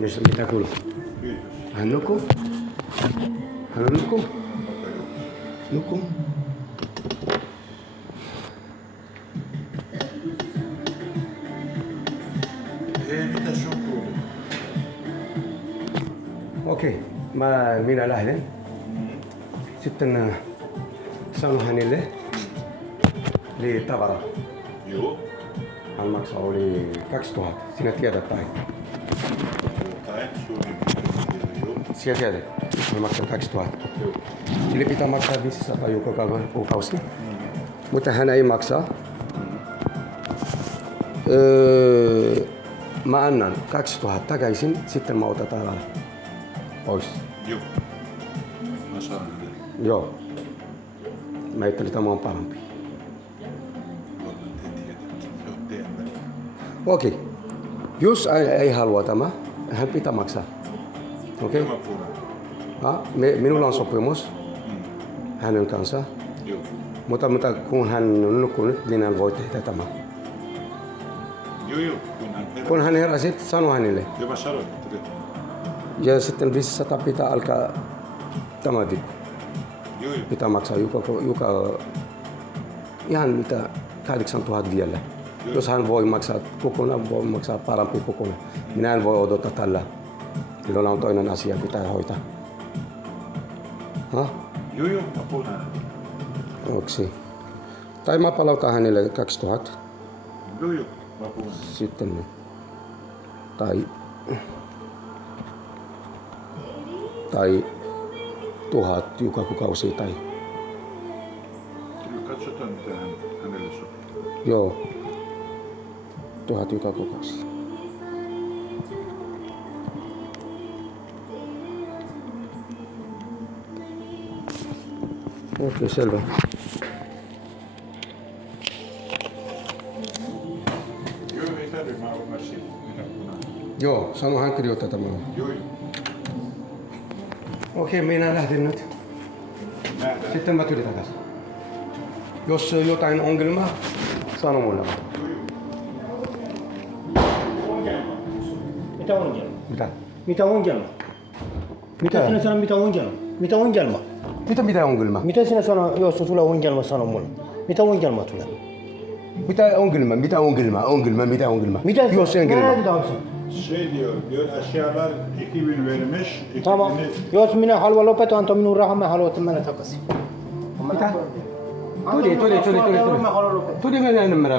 Jos mitä kuuluu? Hän nukkuu? Hän nukkuu? Nukkuu? Ei, mitä sun kuuluu? Okei, minä lähden. Sitten sanon hänelle tavara. Joo. Hän maksaa oli 2000. Sinä tiedät tai? Tai suurin piirtein, joo. Sinä tiedät. Hän maksaa 2000. Joo. Sille pitää maksaa 500 kuukausi. Mutta hän ei maksaa. Mä annan 2000 takaisin, sitten mä otan täällä pois. Joo. Mä saan ne. Joo. Mä ajattelin, tämä on parempi. Okei. Jos ei halua tämä, hän pitää maksaa. Okei? Minulla on sopimus hänen kanssa. Joo. Mutta kun hän on nukkunut, niin hän voi tehdä tämä. Joo. Kun hän heräsi, sano hänelle. Joo, mä sanoin. Ja sitten 500 pitää alkaa tämä viikko. Joo. Pitää maksaa joka ihan mitä 8000 vielä. Joo. Jos hän voi maksaa kokonaan, voi maksaa parempi kokonaan. Minä en voi odottaa tällä. Silloin on toinen asia, pitää hoitaa. Ha? Joo, mä puhun. Oksi. Tai mä palautan hänelle 2000. Joo, mä puhun. Sitten. Tai 1000 joka kuukausi tai. Katsotaan mitä hänelle sopii. Joo. 1000 joka kuukausi. Okei, selvä. Joo, ei tarvitse, mä olen siinä. Minä puhun. Joo, sano hän kirjoittaa tämän. Joo. Okei, minä lähden nyt. Nähdään. Sitten mä tulin takaisin. Jos jotain ongelmaa, sano mulle. Mitä ongelma? Mitä? Mitä ongelma? Mitä sinä sanoo mitä ongelma? Mitä ongelma? Mitä ongelma? Mitä sinä sanoo, jos sulla on ongelma, sano mulle. Mitä ongelma tulee? Mitä ongelma? Mitä ongelma? Mitä Jos ongelma. Şey diyor eşyalar 2000 vermiş. Tamam. Jos minä haluan lopettaa, antaa minun rahaa, mä haluan, että mennä takaisin. Mitä? Tuli. Tuli mennä ymmärrä.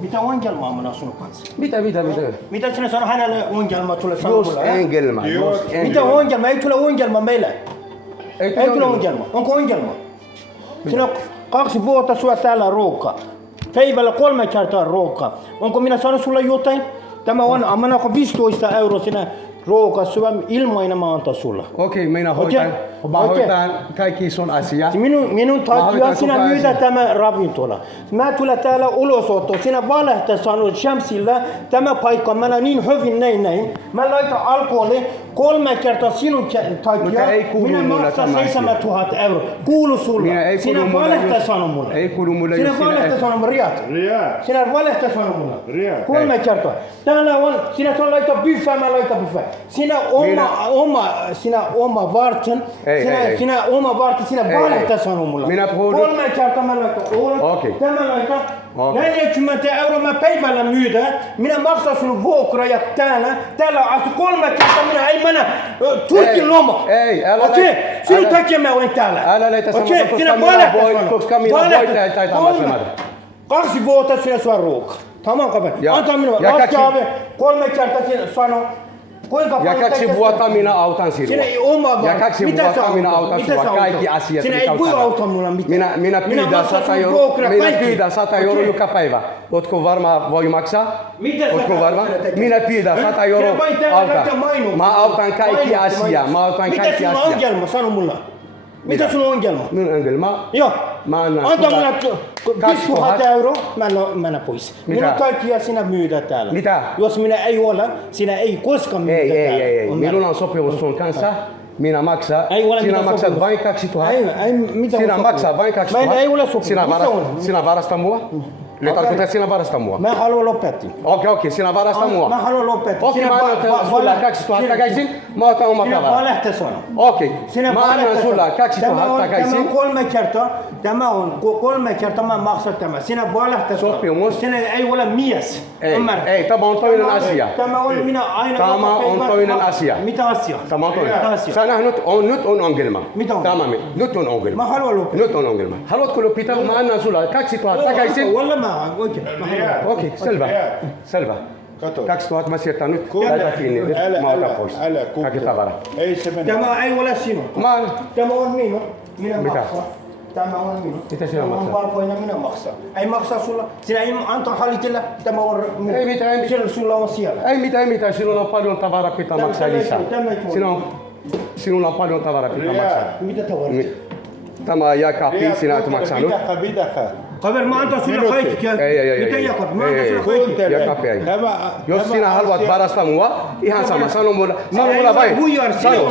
Mitä ongelmaa mä oon sun kanssa? Mitä? Mitä sinä sanoo hänelle ongelma tulee sanoa Jos mulle? ongelma. Mitä ongelma? Ei tule ongelma meille. Ei tule ongelma. Onko ongelma? Sinä 2 vuotta syö täällä ruokaa. Päivällä 3 kertaa ruokaa. Onko minä sanonut sulle jotain? Tämä on, annako 15 € sinä ruokaa syö ilmainen mä antaa sulle. Okei, minä hoitan. Mä hoitan kaikki sun asia. Minun takia sinä myydä tämä ravintola. Mä tulen täällä ulosotto. Sinä valehtaa sanoo Shamsilla. Tämä paikka mä niin hyvin näin. Mä laitan alkoholi 3 kertaa sinun takia. Minä maksan 7000 €. Kuulu sulle. Sinä valehtaa sanoo mulle. Ei kuulu mulle. Sinä valehtaa sanoo mulle. Riyad. Sinä valehtaa sanoo mulle. Riyad. 3 kertaa. Täällä on. Sinä laittaa buffet, mä laitan buffet. Sinä oma varten. Sinä oma varten, sinä valehtaa sanoo mulle. Minä puhun. 3 kertaa mä laitan Okei. Tämä laitan 40 € mä päivällä myydä. Minä maksan sinun vuokra ja täällä astu 3 kertaa minä ei mennä Turkin loma. Ei, älä okei, sinun takia mä olen täällä. Älä leitä okei, sanoa, sinä koska minä voittaja tai tämä. 2 vuotta sinä syö ruokaa. Tamam kaveri. Antaa minua. Ja Laske 3 kertaa sinä sano. Ja 2 vuotta minä autan sinua. Sinä ei oma vaan. Ja 2 vuotta minä autan sinua kaikki asiat. Sinä ei voi auttaa mulle mitään. Minä pyydän 100 €. Minä pyydän 100 € joka päivä. Ootko varma voi maksaa? Ootko varma? Minä pyydän 100 € auta. Mä autan kaikki asiat. Mitä sinulla on ongelma? Sano mulle. Mitä sinulla on ongelma? Minun ongelma? Joo. Anta mulle 5000 €. Mä mennä pois. Minun kaikkia sinä myydä täällä. Mitä? Jos minä ei ole, sinä ei koskaan myydä täällä. Ei. Minulla on sopimus sun kanssa. Minä maksan. Sinä maksat vain 2000. Ei, mitä sinä maksat vain 2000. Meillä ei ole sopimus. Sinä varastat mua? Ne tarkoittaa, että sinä varastaa mua. Mä haluan lopettaa. Okei, sinä varastaa mua. Mä haluan lopettaa. Okei, mä annan sulle 2000 takaisin, mä otan oma Sinä tavara. valehte sano. Okei, mä annan sulle 2000 takaisin. Tämä on 3 kertaa. Tämä on 3 kertaa mä maksan tämä. Sinä valehte sano. Sopimus. Sinä ei ole mies. Ei, tämä on toinen asia. Tämä on minä aina. Tämä on toinen asia. Mitä asia? Tämä on toinen. Mitä asia? Sä nähnyt, nyt on ongelma. Mitä on? Nyt on ongelma. Mä haluan lopettaa. Nyt on ongelma. Haluatko lopettaa? Mä annan sulle 2000 takaisin. Walla mä oikein. Okei, selvä. Kato. 2000 mä siirtän nyt. Laita kiinni. Nyt mä otan pois. Kaikki tavara. Ei se mene. Tämä ei ole sinun. Tämä on minun. Minä Mitä? maksan. Tämä on minun. Mitä sinä Tämä on maksat? valkoinen, minä maksan. Ei maksaa sulla. Sinä ei antaa hallitella. Tämä on minun. Ei mitään. Sulla on siellä. Ei mitään. Sinulla on paljon tavaraa, pitää maksaa lisää. Sinulla on paljon tavaraa, pitää maksaa. Mitä tavaraa? Tämä jakapi, sinä et maksaa nyt. Vidaha. Kaveri, mä antan sulle kaikki. Ei. Mitä jakat? Mä antan sulle kaikki. Jakapi ei. Jos sinä haluat varastaa mua, ihan sama, sano mulle vain. Sano.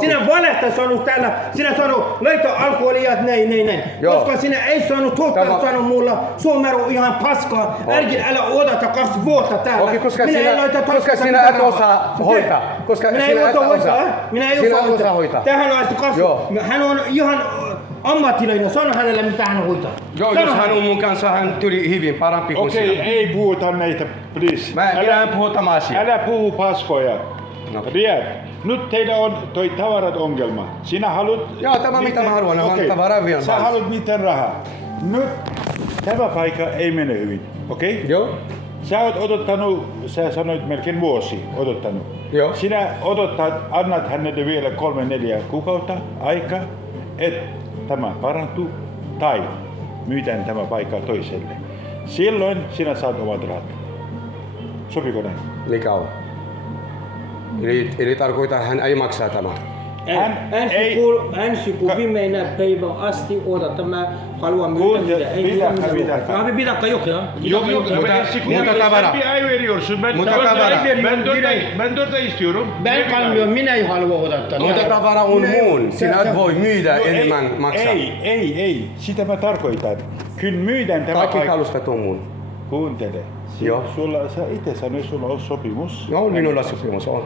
Sinä valehta sanonut täällä. Sinä sanonut, laita alkoholia, näin. Koska sinä ei sanonut totta, sano mulla. Suomi on ihan paskaa. Älä odota 2 vuotta täällä. Okei, koska sinä et osaa hoitaa. Minä ei osaa hoitaa. Tähän asti kasvu. Hän on ihan ammattilainen. Sano hänelle, mitä hän hoitaa. Joo, jos hän on mun kanssa, hän tuli hyvin parempi kuin sinä. Okei, ei puhuta näitä, please. Minä en puhu tämä asia. Älä puhu paskoja. No. Riad, nyt teillä on toi tavarat ongelma. Sinä haluat... Joo, tämä mitä mä haluan, mä tavaraa vielä. Sä haluat miten rahaa. Nyt tämä paikka ei mene hyvin, okei? Joo. Sä oot odottanut, sä sanoit melkein vuosi odottanut. Joo. Sinä annat hänelle vielä 3-4 kuukautta aikaa, että tämä parantuu tai myydään tämä paikka toiselle. Silloin sinä saat omat rahat. Sopiko näin? Mikä on? Eli tarkoittaa, hän ei maksaa tämä. Ensi kuun viimeinen päivä asti odotamme, haluan myydä. Pidäkö jokin? Mutta tavara. Minä ei halua odottaa. Mutta tavara on muun. Sinä et voi myydä enemmän maksaa. Ei. Sitä mä tarkoitan. Kyllä myydään tämä kaikki paikka. kalustat on muun. Kuuntele. Joo. Sä itse sanoit, sulla on sopimus. Joo, minulla sopimus on.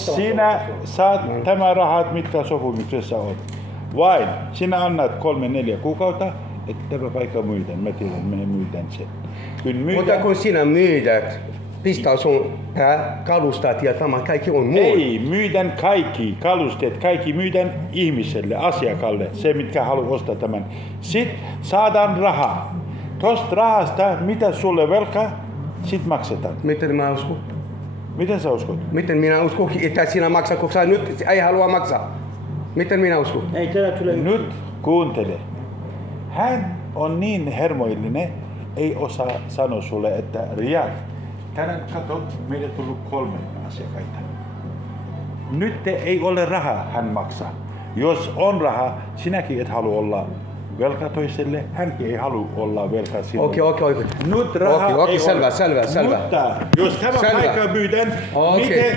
Sinä saat tämä rahat, mitkä sopimuksessa on. Vain sinä annat 3-4 kuukautta, että tämä paikka myydään. Mä tiedän, me myydään sen. Mutta kun sinä myydät, pistää sun kalustat ja tämä kaikki on muun. Ei, myydään kaikki kalusteet, kaikki myydään ihmiselle, asiakkaalle, se mitkä haluaa ostaa tämän. Sitten saadaan rahaa. Tosta rahasta, mitä sulle velkaa, sit maksetaan. Miten mä uskon? Miten sä uskot? Miten minä uskon, että sinä maksat, koska sä nyt ei halua maksaa? Miten minä uskon? Ei tällä tule. Nyt kuuntele. Hän on niin hermoillinen, ei osaa sanoa sulle, että Riad, tänään kato, meille on tullut 3 asiakkaita. Nyt ei ole rahaa, hän maksaa. Jos on rahaa, sinäkin et halua olla velka toiselle, hänkin ei halua olla velka sinulle. Okei. Nyt rahaa ei ole. Selvä. Mutta jos tämä paikka myydään,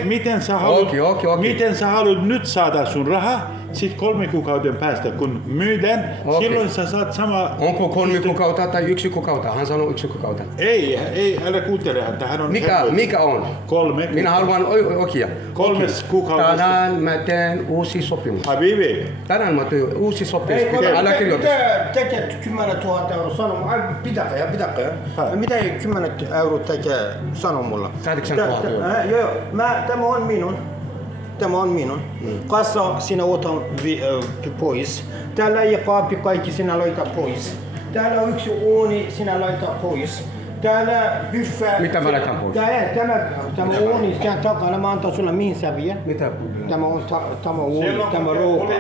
miten sä haluat nyt saada sun rahaa, sitten 3 kuukauden päästä kun myydään, silloin sä saat sama... Onko 3 kuukautta tai 1 kuukautta? Hän sanoo 1 kuukautta. Ei, älä kuuntele häntä. Hän on mikä on? 3. Minä haluan oikea. 3 kuukaudessa. Tänään mä teen uusi sopimus. Habibi. Tänään mä teen uusi sopimus. Älä kirjoita. Tekee 10 000 euroa sanomaan. Pitääkö? Mitä 10 euroa tekee sano mulla? 8 000 euroa. Joo, Tämä on minun. Kassa sinä otan pois. Täällä ei kaappi kaikki sinä laita pois. Täällä on yksi uuni sinä laita pois. Täällä buffet. Mitä mä laitan pois? Tämä uuni sen takana mä antan sulle mihin sä vie. Mitä? Tämä uuni, tämä ruoka.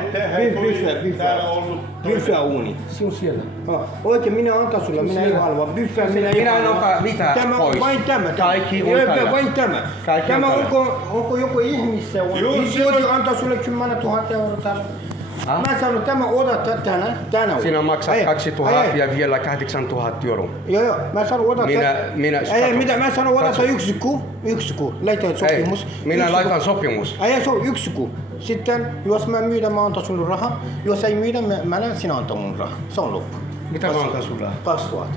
Buffet uuni. Se on siellä. Oikein minä antan sulle, minä ei halua. Buffet minä ei ota mitään pois. Vain tämä. Kaikki on täällä. Vain tämä. Tämä onko joku ihmisen uuni? Antaa sulle 10 000 euroa täällä. Mä sanon, tämä odottaa tänään. Sinä maksat 2 000 ja vielä 8 000 euroa. Joo, mä sanon odottaa. Mä sanon odottaa 1 kuu. Laitan sopimus. Minä laitan sopimus. Se on 1 kuu. Sitten, jos mä myydän, mä antan sulle rahaa. Jos ei myydä, sinä antaa mun rahaa. Se on loppu. Mitä mä antan sulle? 2 000.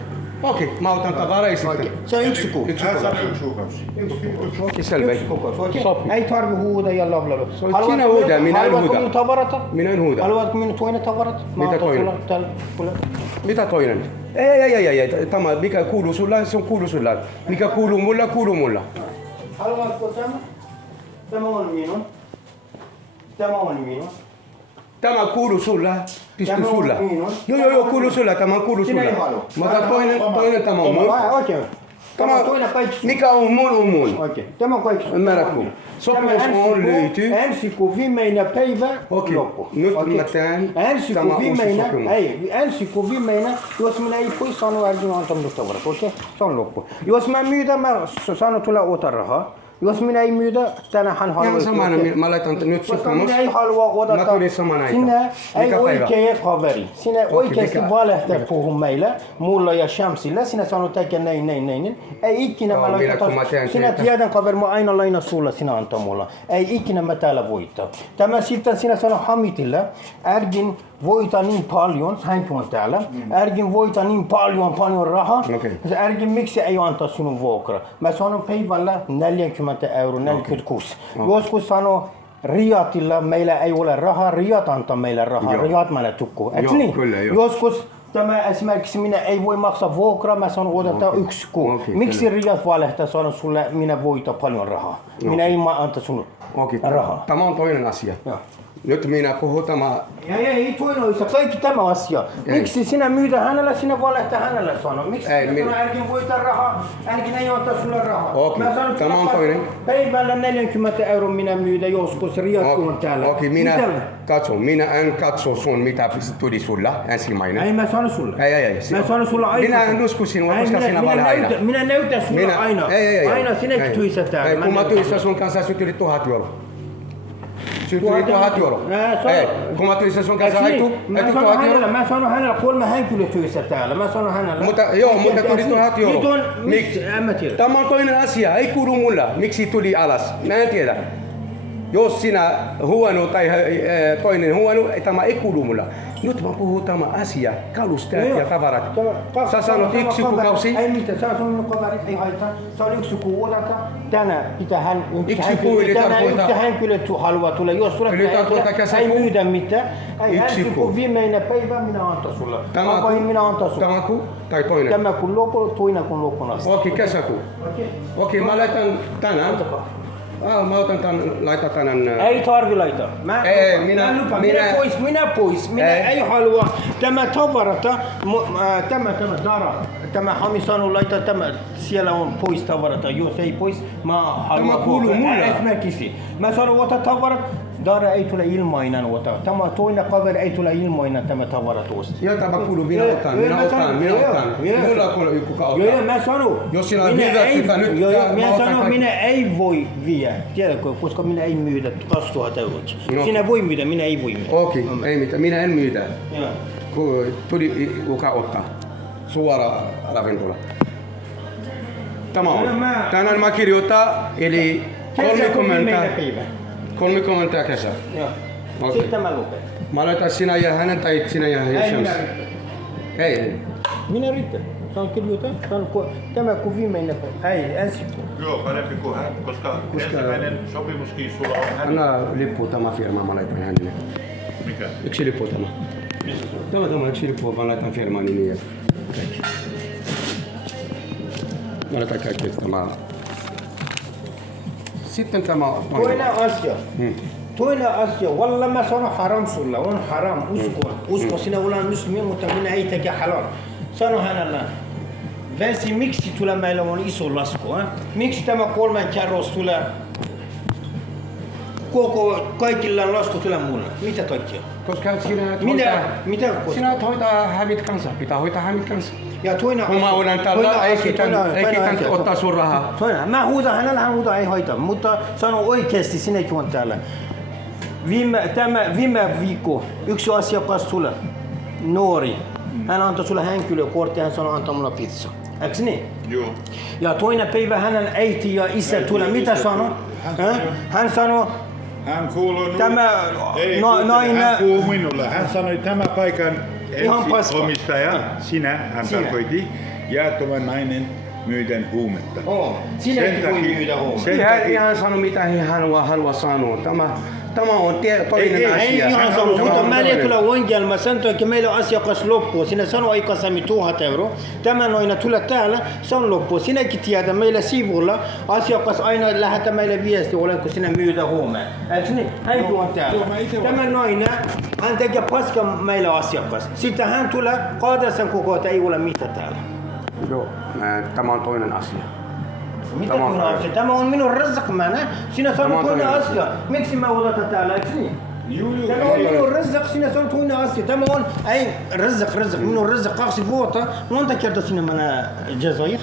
Okei, mä otan tavaraa sitten. Se on yksi kuu. Hän sanoi 1 kuukausi. Okei, selvä. Yksi kuukausi, okei. Sopii. Ei tarvi huuda ja lavlalla. Sinä huuda, minä en huuda. Haluatko tavarata? Minä en huuda. Haluatko minun toinen tavarat? Mitä toinen? Mitä toinen? Ei. Tämä, mikä kuuluu sulla, se on kuuluu sulla. Mikä kuuluu mulla. Haluatko tämä? Tämä on minun. Tämä on minun. Tämä kuuluu sulla. Pysty Tämä on sulla. minun. Joo, kuuluu sulla. Tämä kuuluu Sinä sulla. ei halua. Mä otan toinen tämä on mun. Oikein. Tämä on toinen kaikki. Mikä on mun? Oikein. Tämä on kaikki. Ymmärrätkö? Sopimus on löytyy. Ensi kuun viimeinen päivä loppu. Nyt mä teen ensi tämä kuun uusi viimeinen, sopimus. ensi kuun viimeinen, jos minä ei pois sano äidin antanut tavarat, okei? Se on loppu. Jos mä myydän, mä sanon tulla ota rahaa. Jos minä ei myydä, tänään hän haluaa. Ihan samana, mä laitan nyt Koska sopimus. minä ei halua odottaa. Mä tulin saman aikaan. Sinä ei Mikä päivä? oikea kaveri. Sinä oikeasti mikä? valehtaa puhuu meille, mulla ja Shamsilla. Sinä sanot tekee näin. Ei ikinä mä laitan. Sinä tiedän kaveri, mä aina laina sulle, sinä antaa mulla. Ei ikinä mä täällä voittaa. Tämä sitten sinä sanot Hamidille, Ergin voita niin paljon, hänkin on täällä. Ergin voita niin paljon rahaa. Ergin miksi ei antaa sinun vuokra? Mä sanon päivällä 40 €, 46. Joskus sanoo Riyadilla meillä ei ole rahaa, Riyad antaa meille rahaa, Riyad meille tukkuu. Eikö niin? Joskus tämä esimerkiksi minä ei voi maksaa vuokraa, mä sanon odottaa 1 kuu. Miksi Riyad valehtaa sanon sulle, minä voitan paljon rahaa? Minä ei anta sun rahaa. Tämä on toinen asia. Nyt minä puhun tämä. Ei toinen asia, kaikki tämä asia. Miksi sinä myydä hänellä, sinä valehtaa hänellä sano? Miksi sinä Ergin voittaa rahaa, Ergin ei antaa sulle rahaa? Okei, tämä on toinen. Päivällä 40 € minä myydä joskus, Riyad on täällä. Okei, minä en katso sun mitä tuli sulla ensimmäinen. Ei mä sano sulle. Ei. Mä sanon sulle aina. Minä en usko sinua, koska sinä valhe aina. Minä näytän sulle aina. Aina sinä tyysä täällä. Kun mä tyysä sun kanssa, se tuli 1000 €. Se tuli 1000 €. Kun mä tyysä sun kanssa, ei tuu 1000 €. Mä sanon hänellä 3 henkilöä tyysä täällä. Mä sanon hänellä. Mutta tuli 1000 €. Miksi? En mä tiedä. Tämä on toinen asia, ei kuulu mulla. Miksi tuli alas? Mä en tiedä. Jos sinä huono tai toinen huono, tämä ei kuulu mulla. Nyt mä puhun tämä asia, kalusteet ja tavarat. Sä sanot 1 kuukausi. Ei mitään, sä sanot minun kaveri, ei haittaa. Se on 1 kuu odata. Tänään pitää hän yksi henkilö haluaa tulla. Jos sulle ei myydä mitään. Ensi kuu viimeinen päivä minä antaa sulle. Tämä kuu tai toinen? Tämä kuu loppu, toinen kuu loppuun asti. Okei, kesäkuu. Okei, mä laitan tänään. Mä otan laitan tänään. Ei tarvi laittaa. Minä pois. Minä ei halua tämä tavarata. Tämä Dara. Tämä Hami sanoo laittaa tämä. Siellä on pois tavarata. Jos ei pois, mä haluan. Tämä kuuluu mulle. Esimerkiksi. Mä sanon ota tavarat. Dara ei tule ilmainen ota. Tämä toinen kaveri ei tule ilmainen tämä tavarat osta. Joo, tämä kuuluu. Minä otan. Mulla on joku ottaa. Joo, mä sanon. Jos sinä viedät sitä nyt. Minä sanon, minä ei voi viedä. Tiedätkö, koska minä ei myydä 2000 €. Sinä voi myydä, minä ei voi myydä. Okei, ei mitään. Minä en myydä. Tuli kuka ottaa. Suora ravintola. Tämä on. Tänään mä kirjoitan, eli 30 kesä. Joo. Sitten mä lukeen. Mä laitan sinä ja hänen tai sinä ja Shams. Ei. Minä yritän. Se on kirjoitan. Tämä kun viimeinen päivä. Ei, ensi. Joo, parempi kuin hän, koska ensimmäinen sopimuskin sulla on hän. Anna lippu tämä firma, mä laitan hänelle. Mikä? Yksi lippu tämä. Tämä yksi lippu, mä laitan firman nimi ja kaikki. Mä laitan kaikki tämä. Sitten tämä toinen asia. Toinen asia, walla mä sanon haram sulla, on haram, usko sinä olen muslimi, mutta minä ei teke halal. Sano hänellä, Vensi, miksi tulee meillä on iso lasku? Miksi tämä 3 kerros tulee? Kaikilla lasku tulee mulle. Mitä kaikkia? Koska sinä Mitä hoitaa Hamid kanssa, pitää hoitaa Hamid kanssa. Ja toinen kun mä olen tällä, ei kitän ottaa sun rahaa. Toinen, mä huudan hänellä, hän huudaa, ei hoita. Mutta sano oikeasti, sinäkin on täällä. Viime viikko yksi asiakas tulee, nuori. Hän antoi sulle henkilökortti, hän sanoi antaa mulle pizza. Eikö niin? Joo. Ja toinen päivä hänen äiti ja isä tulee, mitä sanoi? Hän sanoi, hän kuuluu nainen. Hän kuuluu minulle. Hän sanoi, tämä paikan omistaja, sinä, hän tarkoitti. jäätävä nainen myydään huumetta. Sinäkin voi myydä huumetta. Ihan sano mitä hän haluaa sanoa. Tämä on toinen asia. Ei ihan sano, mutta mä en tule ongelma. Sen takia meillä asiakas loppuu. Sinä sanoo aikaisemmin 1000 euroa. Tämä noina tulee täällä, se on loppu. Sinäkin tiedät, meillä sivulla asiakas aina lähettää meille viesti, olenko sinä myydä huumeen. Eikö niin? Hän tuon täällä. Tämä noina, hän tekee paskan meillä asiakas. Sitten hän tulee kahdessa koko, että ei ole mitään täällä. Joo, tämä on toinen asia. Mitä toinen asia? Tämä on minun razakmana. Sinä sanot toinen asia. Miksi mä odotan täällä, eikö niin? Tämä on minun razak, sinä sanot toinen asia. Tämä on, ei, razak. Minun razak 2 vuotta. Monta kertaa sinä mennä Jazair?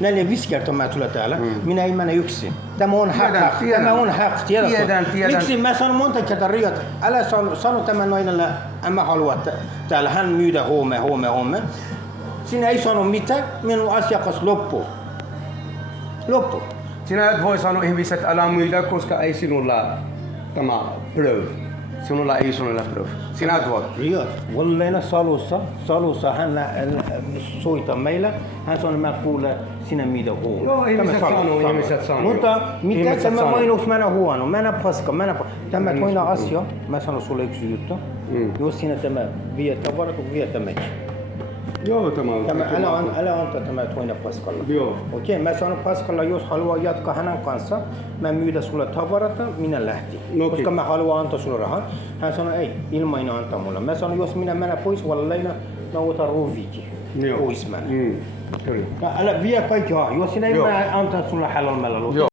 4-5 kertaa mä tulen täällä. Minä ei mennä yksin. Tämä on hak. Tämä on hak. Tiedän. Miksi mä sanon monta kertaa Riyad, älä sano tämän noinalle, en mä halua täällä. Hän myydä huume. Sinä ei sano mitään, minun asiakas loppuu. Sinä et voi sanoa ihmiset älä myydä, koska ei sinulla tämä proof. Sinulla ei proof. Sinä et voi. Riyad, walleina salussa hän soittaa meillä. Hän sanoo, mä kuulen, sinä mitä huono. Joo, ihmiset sanoo. Mutta mitä tämä mainos, mä en huono, mä en paska. Tämä toinen asia, mä sanon sulle yksi juttu. Jos sinä tämä vie tavarat, vie tämä. Joo, tämä on. Älä anta tämä toinen paskalla. Joo. Okei, mä sanon paskalla, jos haluaa jatkaa hänen kanssa, mä myydä sulle tavarata, minä lähti. No, koska mä haluan antaa sulle rahaa. Hän sanoi, ei, ilman antaa mulle. Mä sanon, jos minä menen pois, walleina, mä otan ruuviikin. Pois mennä. Kyllä. Älä vie kaikki, jos sinä ei antaa sulle halal melalla.